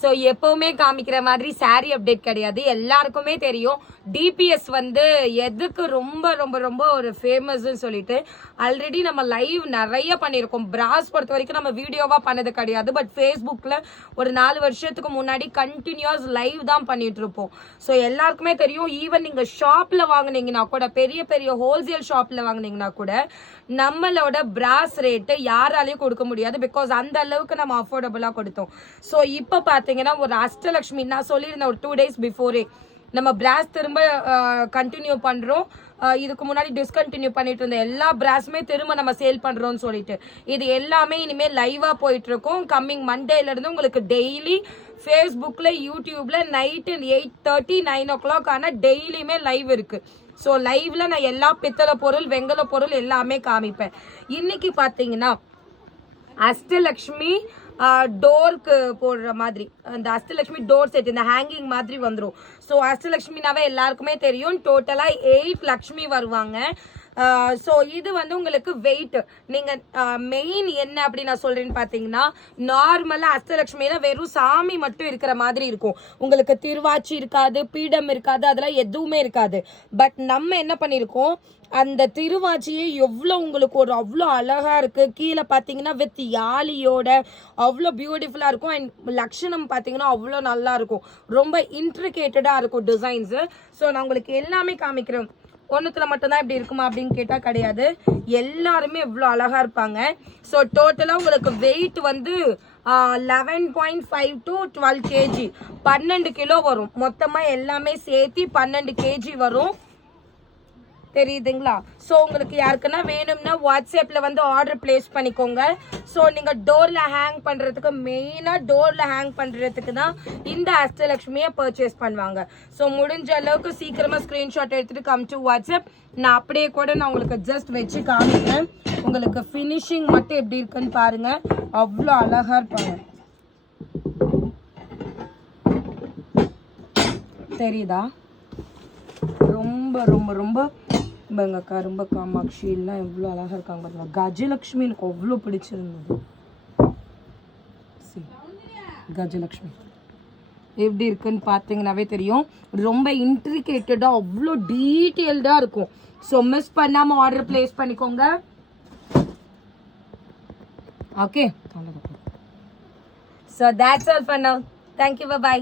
So எப்பவுமே காமிக்கிற மாதிரி சாரி அப்டேட் கிடையாது. எல்லாருக்குமே தெரியும் டிபிஎஸ் வந்து எதுக்கு ரொம்ப ரொம்ப ரொம்ப ஒரு ஃபேமஸ்ன்னு சொல்லிட்டு. ஆல்ரெடி நம்ம லைவ் நிறைய பண்ணியிருக்கோம். பிராஸ் பொறுத்த வரைக்கும் நம்ம வீடியோவா பண்ணது கிடையாது. பட் ஃபேஸ்புக்ல ஒரு 4 வருஷத்துக்கு முன்னாடி கண்டினியூஸ் லைவ் தான் பண்ணிட்டு இருப்போம். ஸோ எல்லாருக்குமே தெரியும். ஈவன் நீங்க ஷாப்ல வாங்கினீங்கன்னா கூட, பெரிய பெரிய ஹோல்சேல் ஷாப்ல வாங்கினீங்கன்னா கூட நம்மளோட பிராஸ் ரேட்டு யாராலையும் கொடுக்க முடியாது. பிகாஸ் அந்த அளவுக்கு நம்ம அஃபோர்டபுளா கொடுத்தோம். ஸோ இப்போ பாத்தீங்கன்னா ஒரு அஷ்டலட்சுமி நான் சொல்லியிருந்தேன் ஒரு 2 days பிஃபோரே நம்ம பிராஸ் திரும்ப கண்டினியூ பண்றோம். இதுக்கு முன்னாடி டிஸ்கண்டினியூ பண்ணிட்டு இருந்த எல்லா பிராஸுமே திரும்ப நம்ம சேல் பண்றோம்னு சொல்லிட்டு இது எல்லாமே இனிமேல் லைவா போயிட்டு இருக்கும். கம்மிங் மண்டேல இருந்து உங்களுக்கு டெய்லி ஃபேஸ்புக்ல யூடியூப்ல நைட்டு 8:30 9 o'clock ஆனா டெய்லியுமே லைவ் இருக்கு. ஸோ லைவ்ல நான் எல்லா பித்தளை பொருள் வெங்கல பொருள் எல்லாமே காமிப்பேன். இன்னைக்கு பாத்தீங்கன்னா அஷ்டலட்சுமி டோருக்கு போடுற மாதிரி அந்த அஷ்டலட்சுமி டோர் செட் இந்த ஹேங்கிங் மாதிரி வந்துடும். ஸோ அஷ்டலட்சுமினாவே எல்லாருக்குமே தெரியும். டோட்டலா 8 லக்ஷ்மி வருவாங்க. ஸோ இது வந்து உங்களுக்கு வெயிட் நீங்க மெயின் என்ன அப்படி நான் சொல்றேன்னு பாத்தீங்கன்னா, நார்மலா அஷ்டலட்சுமியில வெறும் சாமி மட்டும் இருக்கிற மாதிரி இருக்கும். உங்களுக்கு திருவாச்சி இருக்காது, பீடம் இருக்காது, அதெல்லாம் எதுவுமே இருக்காது. பட் நம்ம என்ன பண்ணிருக்கோம், அந்த திருவாச்சியே எவ்வளவு உங்களுக்கு ஒரு அவ்வளோ அழகா இருக்கு. கீழே பாத்தீங்கன்னா வித் யாழியோட அவ்வளோ பியூட்டிஃபுல்லா இருக்கும். அண்ட் லட்சணம் பாத்தீங்கன்னா அவ்வளோ நல்லா இருக்கும். ரொம்ப இன்ட்ரிகேட்டடா இருக்கும் டிசைன்ஸ். ஸோ நான் உங்களுக்கு எல்லாமே காமிக்கிறேன். ஒன்னுத்துல மட்டும்தான் இப்படி இருக்குமா அப்படின்னு கேட்டா கிடையாது. எல்லாருமே இவ்வளவு அழகா இருப்பாங்க. ஸோ டோட்டலா உங்களுக்கு வெயிட் வந்து 11.5 to 12 kg 12 கிலோ வரும். மொத்தமா எல்லாமே சேர்த்து 12 kg வரும். தெரியுதுங்களா? ஸோ உங்களுக்கு யாருக்குன்னா வேணும்னா வாட்ஸ்அப்ல வந்து ஆர்டர் பிளேஸ் பண்ணிக்கோங்க. ஸோ நீங்க டோர்ல ஹேங் பண்றதுக்கு மெயினா டோர்ல ஹேங் பண்றதுக்கு தான் இந்த அஷ்டலட்சுமியை பர்ச்சேஸ் பண்ணுவாங்க. ஸோ முடிஞ்ச அளவுக்கு சீக்கிரமா ஸ்கிரீன்ஷாட் எடுத்துட்டு கம் டு வாட்ஸ்அப். நான் அப்படியே கூட நான் உங்களுக்கு ஜஸ்ட் வச்சு காமிக்கிறேன். உங்களுக்கு ஃபினிஷிங் மட்டும் எப்படி இருக்குன்னு பாருங்க. அவ்வளோ அழகா இருப்பாங்க. தெரியுதா? ரொம்ப ரொம்ப ரொம்ப ரொம்ப காமாட்சி எல்லாம் எவ்வளோ அழகா இருக்காங்க பாருங்க. கஜலட்சுமி எனக்கு அவ்வளோ பிடிச்சிருந்தது. கஜலட்சுமி எப்படி இருக்குன்னு பார்த்தீங்கன்னாவே தெரியும். ரொம்ப இன்ட்ரிகேட்டடா அவ்வளோ டீட்டெயில்டா இருக்கும். ஸோ மிஸ் பண்ணாம ஆர்டர் பிளேஸ் பண்ணிக்கோங்க. Okay, so that's all for now. Thank you, by.